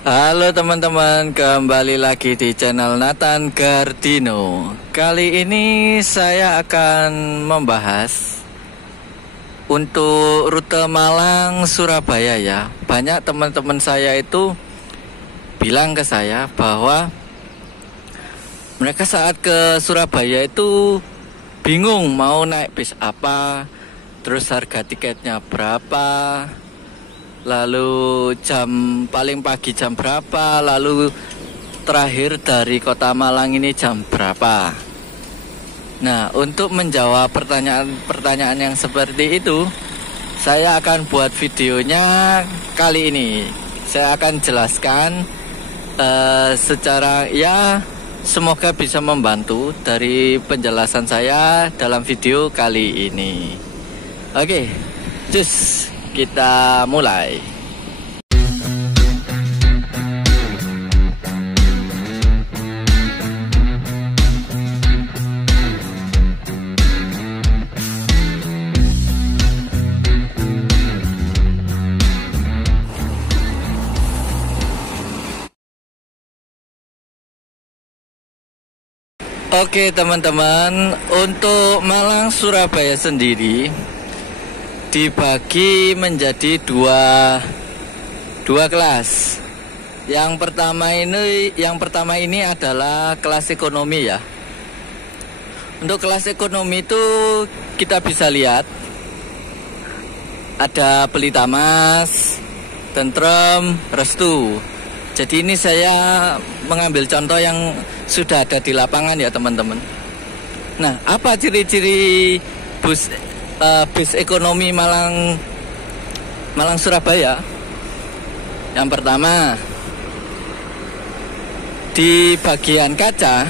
Halo teman-teman, kembali lagi di channel Nathan Gardino. Kali ini saya akan membahas untuk rute Malang Surabaya ya. Banyak teman-teman saya itu bilang ke saya bahwa mereka saat ke Surabaya itu bingung mau naik bis apa, terus harga tiketnya berapa, lalu jam paling pagi jam berapa, lalu terakhir dari kota Malang ini jam berapa. Nah, untuk menjawab pertanyaan-pertanyaan yang seperti itu, saya akan buat videonya kali ini. Saya akan jelaskan secara ya, semoga bisa membantu dari penjelasan saya dalam video kali ini. Oke, cus. Kita mulai. Oke teman-teman, untuk Malang Surabaya sendiri dibagi menjadi dua kelas. Yang pertama ini adalah kelas ekonomi ya. Untuk kelas ekonomi itu kita bisa lihat ada Pelita Mas, Tentrem, Restu. Jadi ini saya mengambil contoh yang sudah ada di lapangan ya teman-teman. Nah, apa ciri-ciri bis ekonomi Malang Surabaya? Yang pertama, di bagian kaca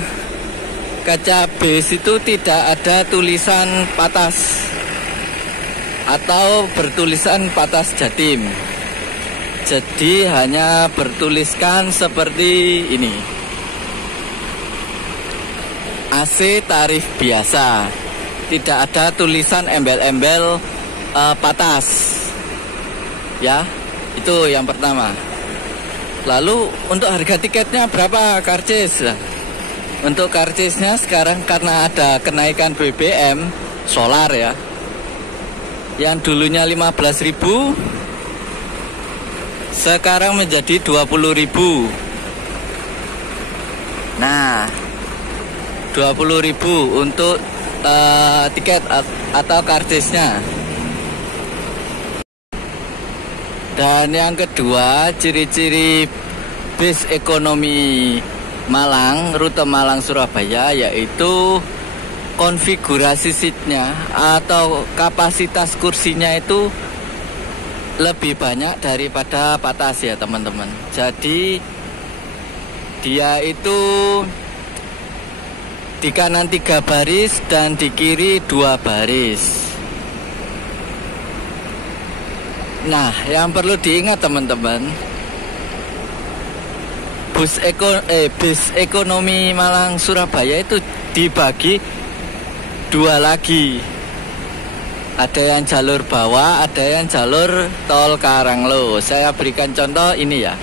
bis itu tidak ada tulisan Patas atau bertulisan Patas Jatim. Jadi hanya bertuliskan seperti ini, AC tarif biasa. Tidak ada tulisan embel-embel Patas. Ya, itu yang pertama. Lalu untuk harga tiketnya berapa karcis? Untuk karcisnya sekarang karena ada kenaikan BBM solar ya. Yang dulunya 15.000 sekarang menjadi 20.000. Nah, 20.000 untuk tiket atau karcisnya. Dan yang kedua, ciri-ciri bis ekonomi Malang, rute Malang Surabaya, yaitu konfigurasi seatnya atau kapasitas kursinya itu lebih banyak daripada Patas ya teman-teman. Jadi dia itu di kanan 3 baris dan di kiri 2 baris. Nah, yang perlu diingat teman-teman, bis ekonomi Malang Surabaya itu dibagi 2 lagi. Ada yang jalur bawah, ada yang jalur tol Karanglo. Saya berikan contoh ini ya.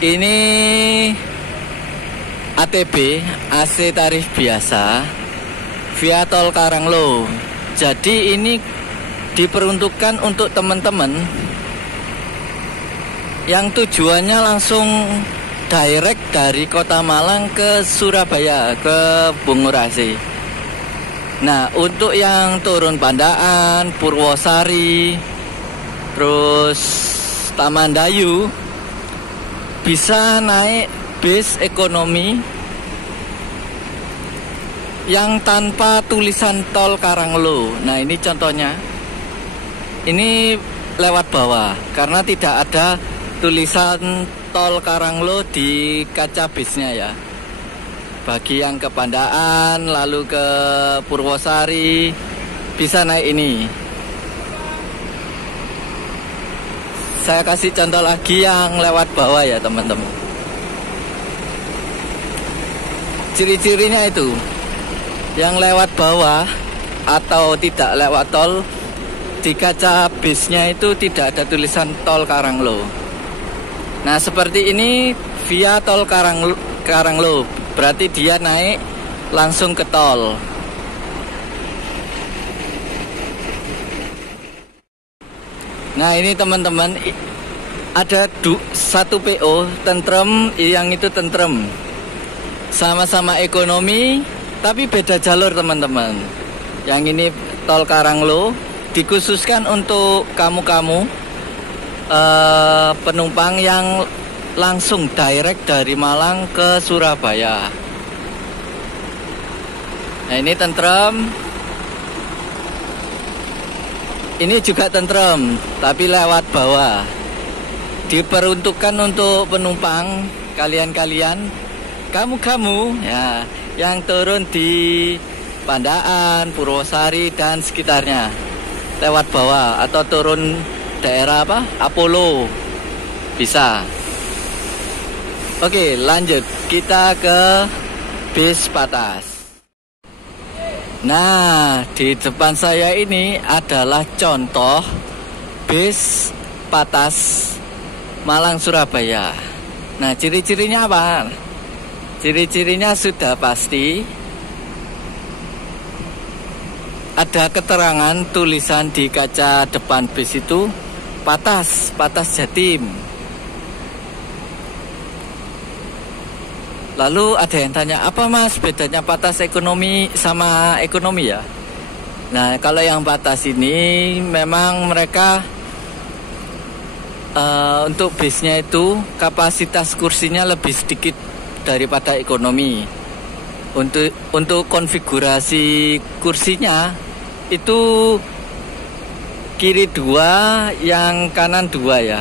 Ini ATB, AC tarif biasa via tol Karanglo. Jadi ini diperuntukkan untuk teman-teman yang tujuannya langsung direct dari kota Malang ke Surabaya, ke Bungurasi. Nah, untuk yang turun Pandaan, Purwosari, terus Tamandayu, bisa naik bis ekonomi yang tanpa tulisan tol Karanglo. Nah, ini contohnya. Ini lewat bawah karena tidak ada tulisan tol Karanglo di kaca bisnya ya. Bagi yang ke Pandaan lalu ke Purwosari bisa naik ini. Saya kasih contoh lagi yang lewat bawah ya teman-teman. Ciri-cirinya itu yang lewat bawah atau tidak lewat tol, di kaca bisnya itu tidak ada tulisan tol Karanglo. Nah, seperti ini via tol Karanglo, berarti dia naik langsung ke tol. Nah, ini teman-teman, ada satu PO tentrem, yang itu tentrem, sama-sama ekonomi tapi beda jalur teman-teman. Yang ini tol Karanglo dikhususkan untuk kamu-kamu penumpang yang langsung direct dari Malang ke Surabaya. Nah, ini tentrem. Ini juga tentrem, tapi lewat bawah. Diperuntukkan untuk penumpang kalian-kalian, kamu-kamu ya, yang turun di Pandaan, Purwosari dan sekitarnya. Lewat bawah atau turun daerah Apollo bisa. Oke, lanjut kita ke bis Patas. Nah, di depan saya ini adalah contoh bis Patas Malang Surabaya. Nah, ciri-cirinya apa? Ciri-cirinya sudah pasti ada keterangan tulisan di kaca depan bis itu Patas Jatim. Lalu ada yang tanya, apa Mas bedanya Patas ekonomi sama ekonomi ya? Nah, kalau yang Patas ini memang mereka untuk bisnya itu kapasitas kursinya lebih sedikit daripada ekonomi. Untuk konfigurasi kursinya itu kiri 2, yang kanan 2 ya.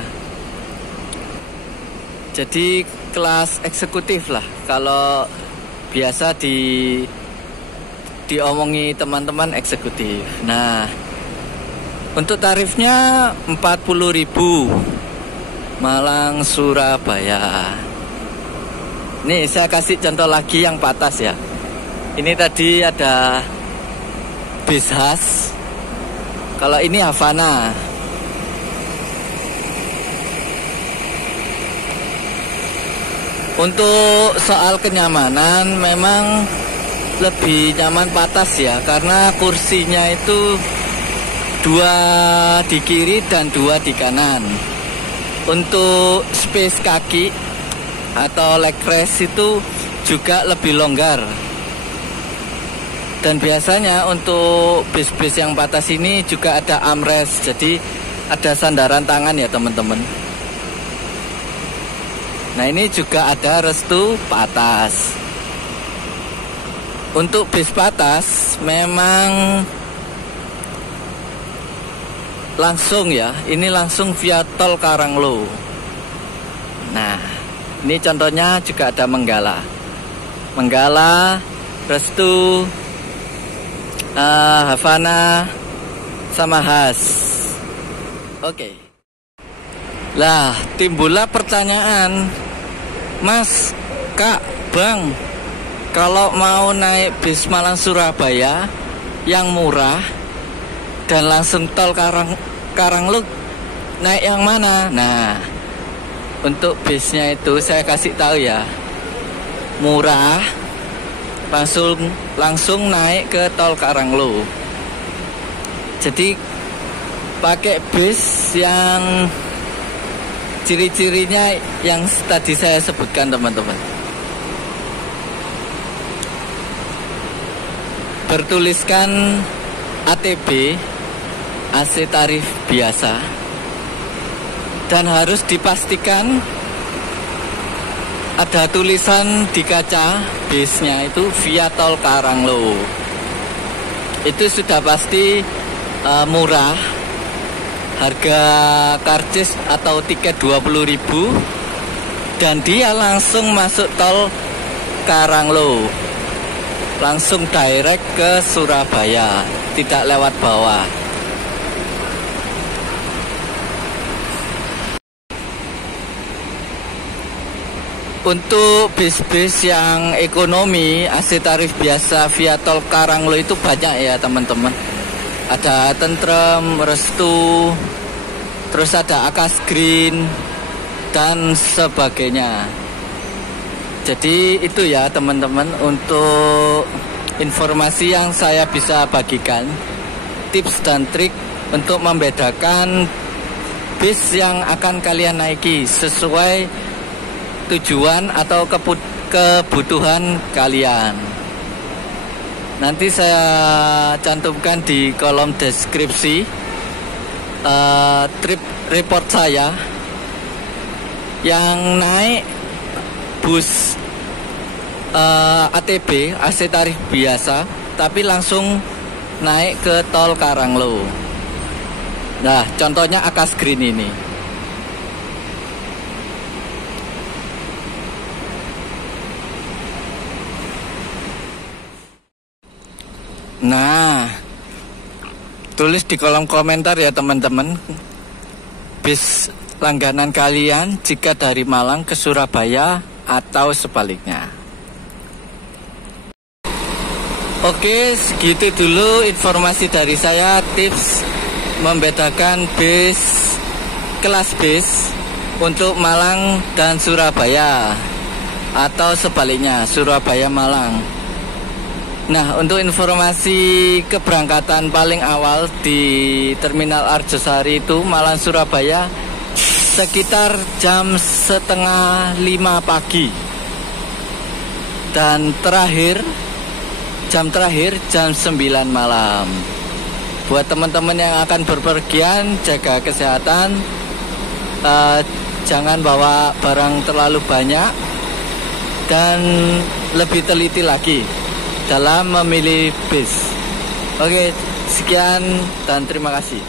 Jadi kelas eksekutif lah kalau biasa diomongi teman-teman, eksekutif. Nah, untuk tarifnya 40.000 Malang Surabaya. Nih, saya kasih contoh lagi yang Patas ya. Ini tadi ada bis khas. Kalau ini Havana. Untuk soal kenyamanan memang lebih nyaman Patas ya, karena kursinya itu 2 di kiri dan 2 di kanan. Untuk space kaki atau leg rest itu juga lebih longgar. Dan biasanya untuk bis-bis yang Patas ini juga ada armrest, jadi ada sandaran tangan ya teman-teman. Nah, ini juga ada restu Patas. Untuk bis Patas memang langsung ya, ini langsung via tol Karanglo. Nah, ini contohnya juga ada Menggala, Restu, Havana, sama Has. Oke. Lah, timbullah pertanyaan, Mas, Kak, Bang, kalau mau naik bis Malang Surabaya yang murah dan langsung tol Karanglo, naik yang mana? Nah, untuk bisnya itu saya kasih tahu ya, murah, langsung naik ke tol Karanglo. Jadi pakai bis yang ciri-cirinya yang tadi saya sebutkan teman-teman. Bertuliskan ATB, AC tarif biasa, dan harus dipastikan ada tulisan di kaca bisnya itu via tol Karanglo. Itu sudah pasti murah. Harga karcis atau tiket 20.000 dan dia langsung masuk tol Karanglo, langsung direct ke Surabaya, tidak lewat bawah. Untuk bis-bis yang ekonomi AC tarif biasa via tol Karanglo itu banyak ya teman-teman. Ada Tentrem, Restu, terus ada Akas Green dan sebagainya. Jadi itu ya teman-teman untuk informasi yang saya bisa bagikan, tips dan trik untuk membedakan bis yang akan kalian naiki sesuai tujuan atau kebutuhan kalian. Nanti saya cantumkan di kolom deskripsi trip report saya yang naik bus ATB AC tarif biasa tapi langsung naik ke tol Karanglo. Nah, contohnya Akas Green ini. Nah, tulis di kolom komentar ya teman-teman, bis langganan kalian jika dari Malang ke Surabaya atau sebaliknya. Oke, segitu dulu informasi dari saya, tips membedakan bis, kelas bis untuk Malang dan Surabaya atau sebaliknya Surabaya Malang. Nah, untuk informasi keberangkatan paling awal di Terminal Arjosari itu Malang Surabaya sekitar jam 4:30 pagi. Dan jam terakhir jam 9 malam. Buat teman-teman yang akan berpergian, jaga kesehatan, jangan bawa barang terlalu banyak dan lebih teliti lagi dalam memilih bis. Oke, sekian dan terima kasih.